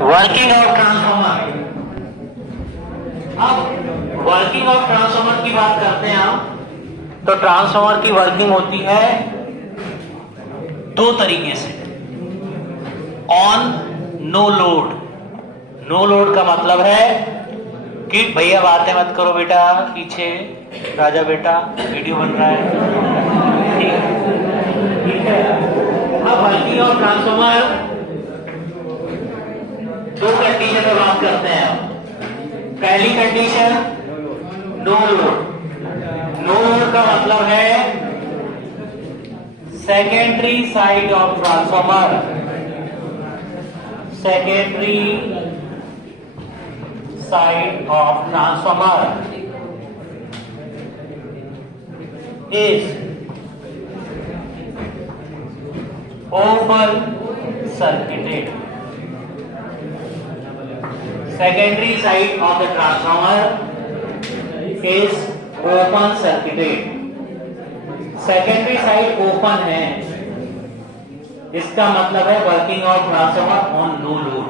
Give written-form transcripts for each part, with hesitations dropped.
Working of transformer. अब working of transformer की बात करते हैं हम, तो ट्रांसफॉर्मर की वर्किंग होती है दो तरीके से। On no load. No load का मतलब है कि भैया बातें मत करो बेटा, पीछे राजा बेटा वीडियो बन रहा है, ठीक है। अब वर्किंग ऑफ ट्रांसफॉर्मर दो कंडीशन में बात करते हैं हम। पहली condition no load. No load का मतलब है secondary side of transformer, secondary side of transformer is open circuited. Secondary side of the transformer is open circuited. Secondary side open है, इसका मतलब है working of transformer on no load,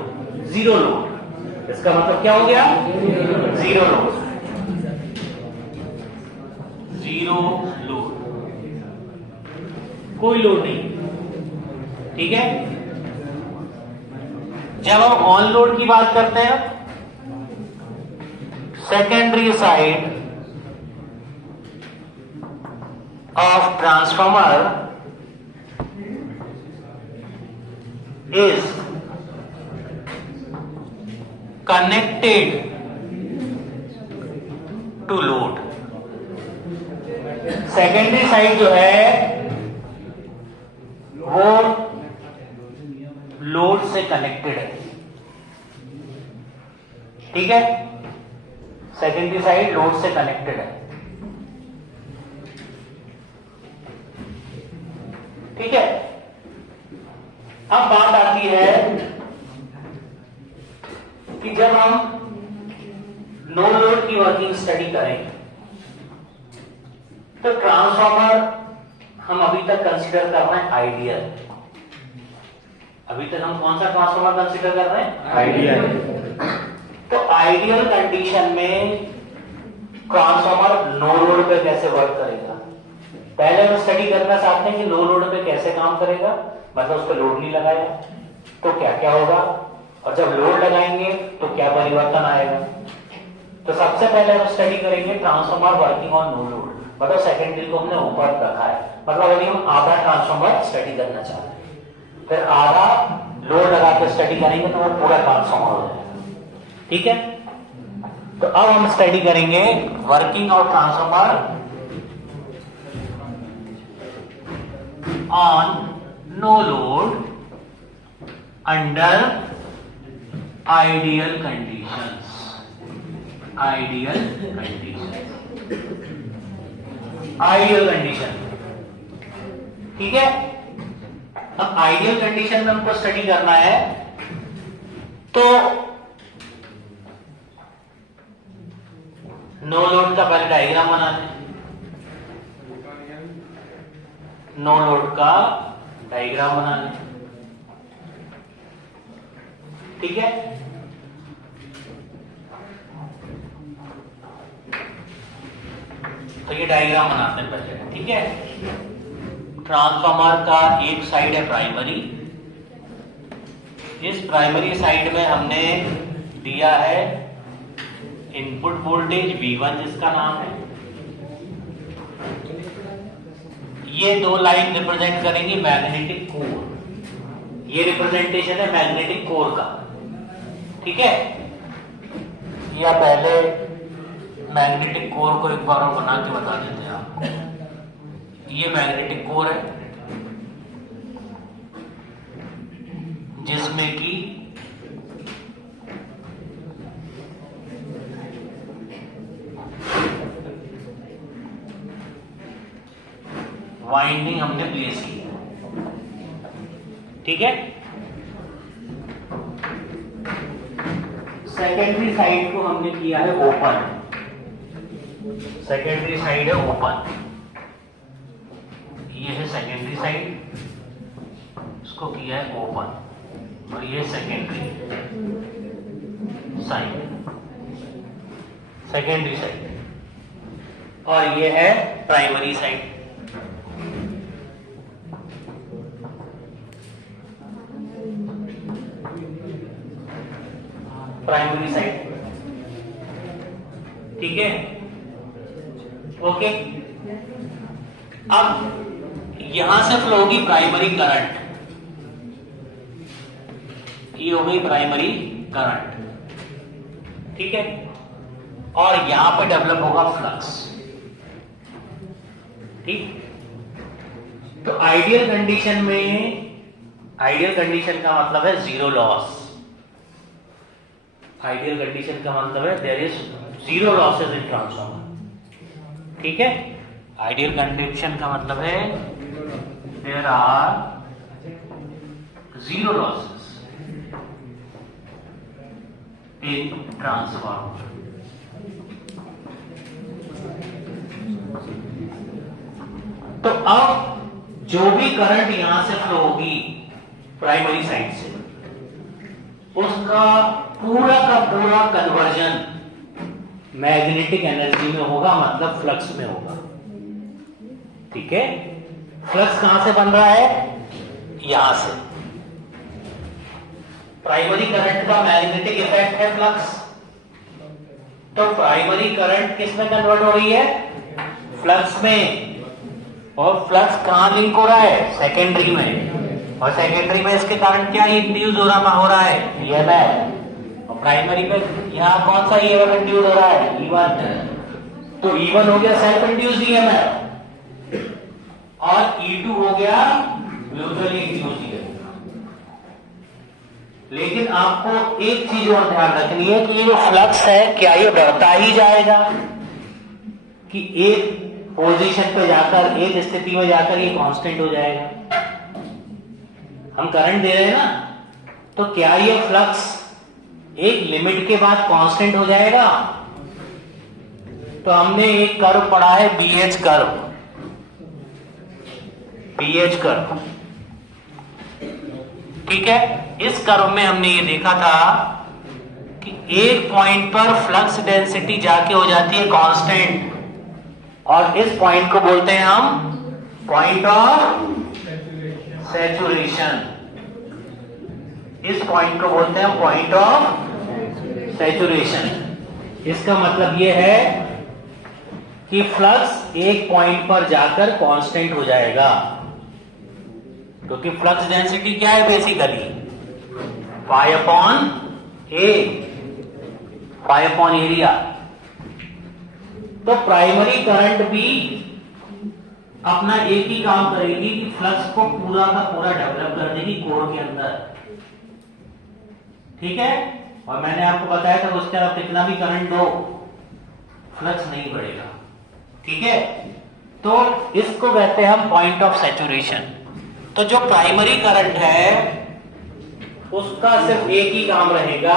zero load. इसका मतलब क्या हो गया? जीरो लोड, जीरो लोड, कोई लोड नहीं, ठीक है। जब हम ऑन लोड की बात करते हैं, secondary side of transformer is connected to load। Secondary side जो है वो लोड से कनेक्टेड है, ठीक है। सेकेंडरी साइड लोड से कनेक्टेड है, ठीक है। अब बात आती है कि जब हम नो लोड की वर्किंग स्टडी करें तो ट्रांसफॉर्मर हम अभी तक कंसीडर कर रहे हैं आइडियल। अभी तक हम कौन सा ट्रांसफॉर्मर कंसीडर कर रहे हैं? आइडियल। तो आइडियल कंडीशन में ट्रांसफॉर्मर नो लोड पे कैसे वर्क करेगा, पहले हम स्टडी करना चाहते हैं कि नो लोड पे कैसे काम करेगा। मतलब उस पर लोड नहीं लगाया तो क्या क्या होगा, और जब लोड लगाएंगे तो क्या परिवर्तन आएगा। तो सबसे पहले हम स्टडी करेंगे transformer working on no load. मतलब सेकेंडरी को हमने ऊपर रखा है, मतलब अभी हम आधा ट्रांसफॉर्मर स्टडी करना चाहते हैं, फिर आधा लोड लगा के स्टडी करेंगे तो वो पूरा ट्रांसफॉर्मर हो जाएगा, ठीक है। तो अब हम स्टडी करेंगे working of transformer on no load under ideal conditions. Ideal condition, ideal condition, ठीक है। अब आइडियल कंडीशन में हमको स्टडी करना है, तो नो लोड का पहले डायग्राम बनाते हैं। नो लोड का डायग्राम बनाना, ठीक है। तो ये डायग्राम बनाते हैं पहले, ठीक है। ट्रांसफॉर्मर का एक साइड है प्राइमरी। इस प्राइमरी साइड में हमने दिया है इनपुट वोल्टेज V1 जिसका नाम है। ये दो लाइन रिप्रेजेंट करेंगी मैग्नेटिक कोर। ये रिप्रेजेंटेशन है मैग्नेटिक कोर का, ठीक है। या पहले मैग्नेटिक कोर को एक बार और बना के बता देते हैं आपको। ये मैग्नेटिक कोर है जिसमें कि वाइंडिंग हमने प्लेस की, ठीक है। सेकेंडरी साइड को हमने किया है ओपन। सेकेंडरी साइड है ओपन, ये है सेकेंडरी साइड, इसको किया है ओपन। और ये सेकेंडरी साइड और ये है प्राइमरी साइड। प्राइमरी साइड, ठीक है, ओके। अब यहां से फ्लो होगी प्राइमरी करंट, ये हो गई प्राइमरी करंट, ठीक है, और यहां पे डेवलप होगा फ्लक्स, ठीक। तो आइडियल कंडीशन में, आइडियल कंडीशन का मतलब है जीरो लॉस। आइडियल कंडीशन का मतलब है there is zero losses in transformer, ठीक है। आइडियल कंडीशन का मतलब है there are zero losses in transformer. तो अब जो भी करंट यहां से फ्लो होगी प्राइमरी साइड से, उसका पूरा का पूरा कन्वर्जन मैग्नेटिक एनर्जी में होगा, मतलब फ्लक्स में होगा, ठीक है। फ्लक्स कहां से बन रहा है? यहां से। प्राइमरी करंट का मैग्नेटिक इफेक्ट है फ्लक्स, तो प्राइमरी करंट किस में कन्वर्ट हो रही है? फ्लक्स में। और फ्लक्स कहां लिंक हो रहा है? सेकेंडरी में। और सेकेंडरी में इसके कारण क्या इंड्यूस हो रहा है? ईएमएफ। और प्राइमरी में यहां कौन सा ईएमएफ इंड्यूस हो रहा है? E1। तो E1 हो गया सेल्फ इंड्यूस्ड ईएमएफ और E2 हो गया म्यूचुअली इंड्यूस्ड ईएमएफ। लेकिन आपको एक चीज और ध्यान रखनी है कि ये जो फ्लक्स है, क्या ये बढ़ता ही जाएगा कि एक पोजीशन पे जाकर, एक स्थिति में जाकर ये कांस्टेंट हो जाएगा? हम करंट दे रहे हैं ना, तो क्या ये फ्लक्स एक लिमिट के बाद कांस्टेंट हो जाएगा? तो हमने एक कर्व पढ़ा है, BH कर्व। BH कर्व, ठीक है। इस कर्व में हमने ये देखा था कि एक पॉइंट पर फ्लक्स डेंसिटी जाके हो जाती है कांस्टेंट, और इस पॉइंट को बोलते हैं हम पॉइंट ऑफ सैचुरेशन। इस पॉइंट को बोलते हैं पॉइंट ऑफ सैचुरेशन। इसका मतलब यह है कि फ्लक्स एक पॉइंट पर जाकर कांस्टेंट हो जाएगा, क्योंकि फ्लक्स डेंसिटी क्या है? Basically pi upon area. तो प्राइमरी करंट भी अपना एक ही काम करेगी कि फ्लक्स को पूरा का पूरा डेवलप कर देगी कोर के अंदर, ठीक है। और मैंने आपको बताया था उस तरफ कितना भी करंट दो, फ्लक्स नहीं बढ़ेगा, ठीक है। तो इसको कहते हैं हम पॉइंट ऑफ सैचुरेशन। तो जो प्राइमरी करंट है उसका सिर्फ एक ही काम रहेगा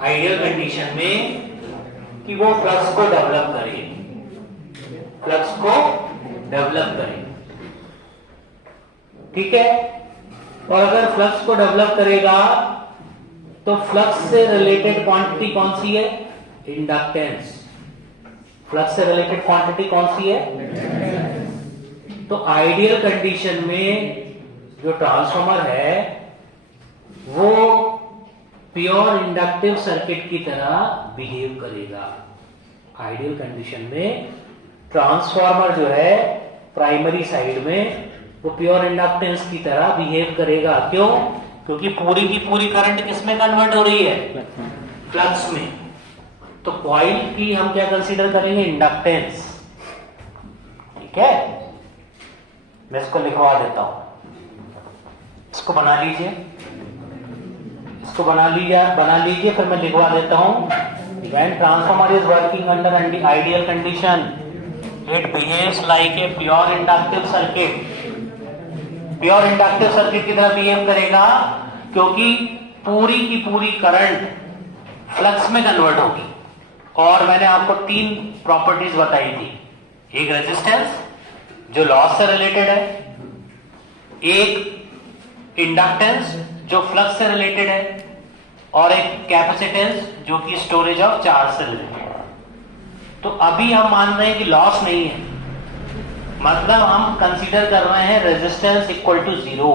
आइडियल कंडीशन में कि वो फ्लक्स को डेवलप करे, फ्लक्स को डेवलप करे, ठीक है। और अगर फ्लक्स को डेवलप करेगा तो फ्लक्स से रिलेटेड क्वांटिटी कौन सी है? इंडक्टेंस। फ्लक्स से रिलेटेड क्वांटिटी कौन सी है? तो आइडियल कंडीशन में जो ट्रांसफार्मर है वो प्योर इंडक्टिव सर्किट की तरह बिहेव करेगा। आइडियल कंडीशन में ट्रांसफार्मर जो है प्राइमरी साइड में वो प्योर इंडक्टेंस की तरह बिहेव करेगा। क्यों? क्योंकि पूरी की पूरी करंट किस में कन्वर्ट हो रही है? फ्लक्स में। तो कॉइल की हम क्या कंसीडर करेंगे? इंडक्टेंस, ठीक है। मैं इसको लिखवा देता हूं, इसको बना लीजिए, इसको बना लीजिए, फिर मैं लिखवा देता हूं। When transformer is working under ideal condition, it behaves like a pure inductive circuit. Pure inductive circuit की तरह बिहेव करेगा क्योंकि पूरी की पूरी करंट फ्लक्स में कन्वर्ट होगी। और मैंने आपको 3 प्रॉपर्टीज बताई थी, एक रेजिस्टेंस जो लॉस से रिलेटेड है, एक इंडक्टेंस जो फ्लक्स से रिलेटेड है, और एक कैपेसिटेंस जो कि स्टोरेज ऑफ चार्ज से रिलेटेड है। तो अभी हम मान रहे हैं कि लॉस नहीं है, मतलब हम कंसीडर कर रहे हैं रेजिस्टेंस इक्वल टू 0।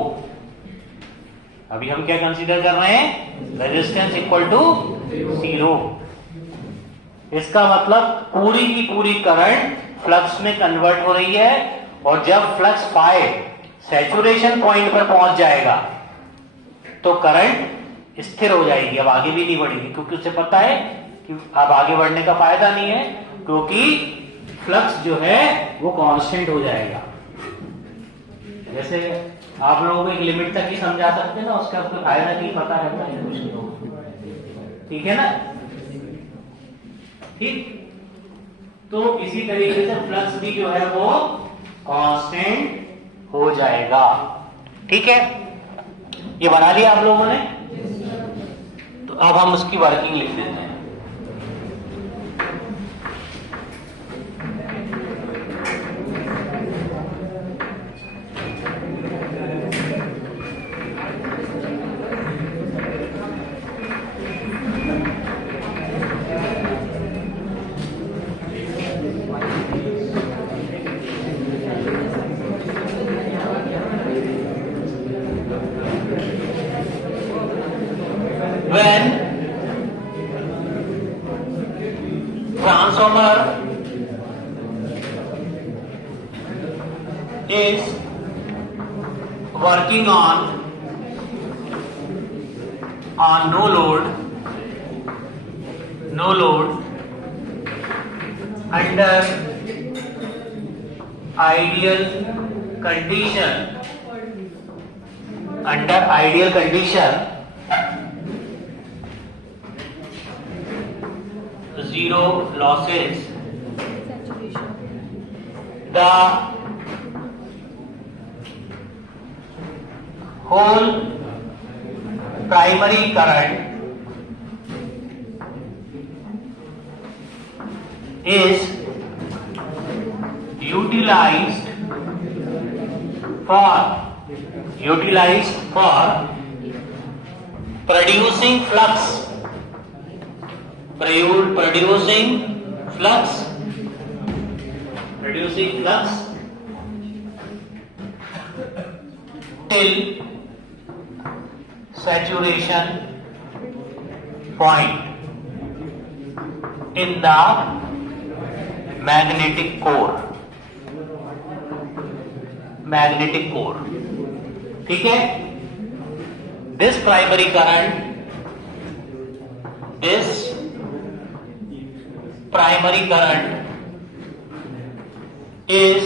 अभी हम क्या कंसीडर कर रहे हैं? Resistance equal to 0। इसका मतलब पूरी की पूरी करंट फ्लक्स में कन्वर्ट हो रही है, और जब फ्लक्स पाए सैचुरेशन पॉइंट पर पहुंच जाएगा तो करंट स्थिर हो जाएगी, अब आगे भी नहीं बढ़ेगी, क्योंकि उसे पता है कि अब आगे बढ़ने का फायदा नहीं है, क्योंकि फ्लक्स जो है वो कांस्टेंट हो जाएगा। जैसे आप लोगों को एक लिमिट तक ही समझा सकते हैं ना, उसका कोई फायदा नहीं पता रहता है कुछ नहीं, ठीक है ना? ठीक, तो इसी तरीके से फ्लक्स भी जो है वो कांस्टेंट हो जाएगा। ठीक है, ये बना लिया आप लोगों ने। तो अब हम उसकी वर्किंग लिख देते हैं। When transformer is working on no load under ideal condition, zero losses, the whole primary current is utilized for producing flux till saturation point in the magnetic core। ठीक है, this primary current is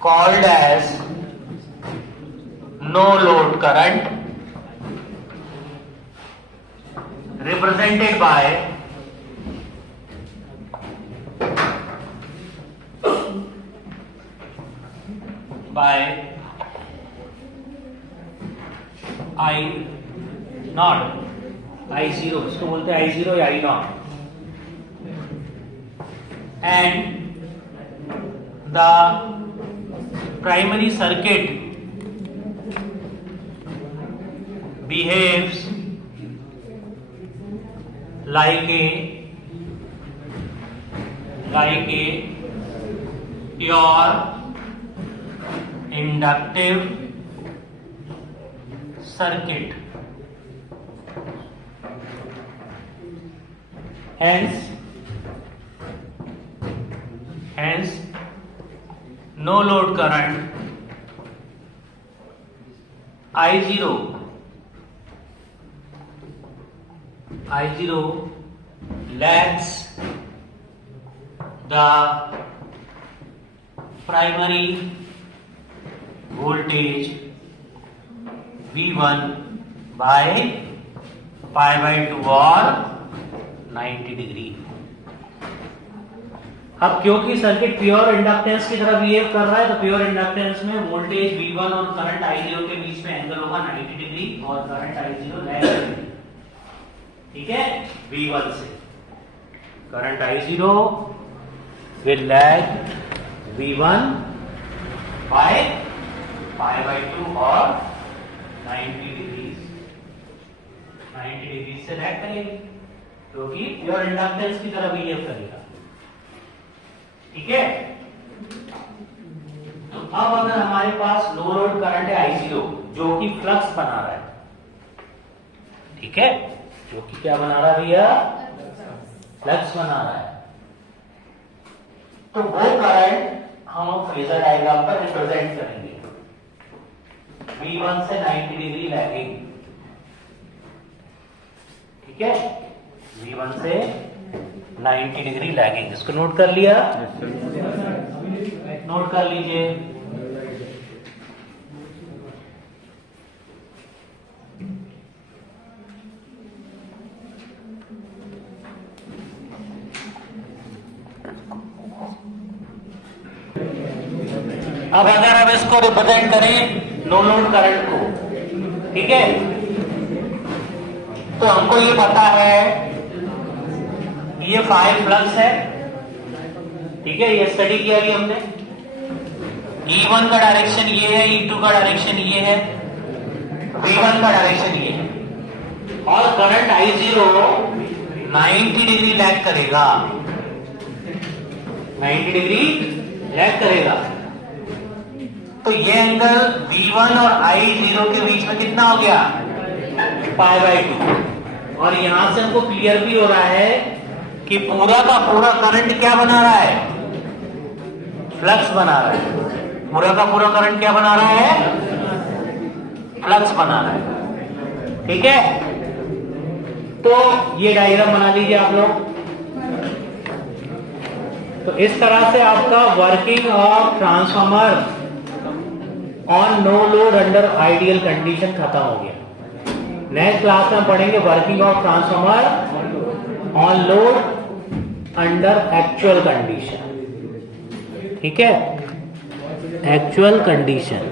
called as no load current, represented by I naught, I0, इसको बोलते हैं I0 या I naught, and the primary circuit behaves like a pure inductive circuit, hence no load current I0 lags the primary voltage V1 by pi by 2 और 90 degree. अब क्योंकि circuit pure inductance की तरह behave कर रहा है, तो प्योर इंडक्टेंस में वोल्टेज V1 और करंट I0 के बीच में एंगल होगा 90 डिग्री, और करंट I0 लैग करेगी। ठीक है, V1 से current I0 will lag V1 by pi by 2 और 90 डिग्री से लैग करेगी, क्योंकि प्योर इंडक्टेंस की तरह बिहेव करेगा। ठीक है, तो अब अगर हमारे पास लो लोड करंट है I0 जो कि फ्लक्स बना रहा है, ठीक है, जो कि क्या बना रहा है भैया, फ्लक्स बना रहा है, तो वो करंट हम फेजर डायग्राम पर रिप्रेजेंट करेंगे। V1 से 90 डिग्री लैगिंग, ठीक है, V1 से 90 डिग्री लैगिंग, इसको नोट कर लिया, नोट कर लीजिए। अब अगर हम इसको रिप्रेजेंट करें नो लोड करंट को, ठीक है, तो हमको ये पता है ये 5 फ्लक्स है, ठीक है, ये स्टडी किया अभी हमने। E1 का डायरेक्शन ये है, E2 का डायरेक्शन ये है, V1 का डायरेक्शन ये है, और करंट I0 90 डिग्री लैग करेगा, 90 डिग्री लैग करेगा। तो ये एंगल V1 और I0 के बीच में कितना हो गया, π/2। और यहां से हमको क्लियर भी हो रहा है कि पूरा का पूरा करंट क्या बना रहा है, फ्लक्स बना रहा है, पूरा का पूरा करंट क्या बना रहा है, फ्लक्स बना रहा है। ठीक है, तो ये डायग्राम बना लीजिए आप लोग। तो इस तरह से आपका working of transformer on no load under ideal condition खत्म हो गया। नेक्स्ट क्लास में पढ़ेंगे working of transformer on load under actual condition. ठीक है, एक्चुअल कंडीशन।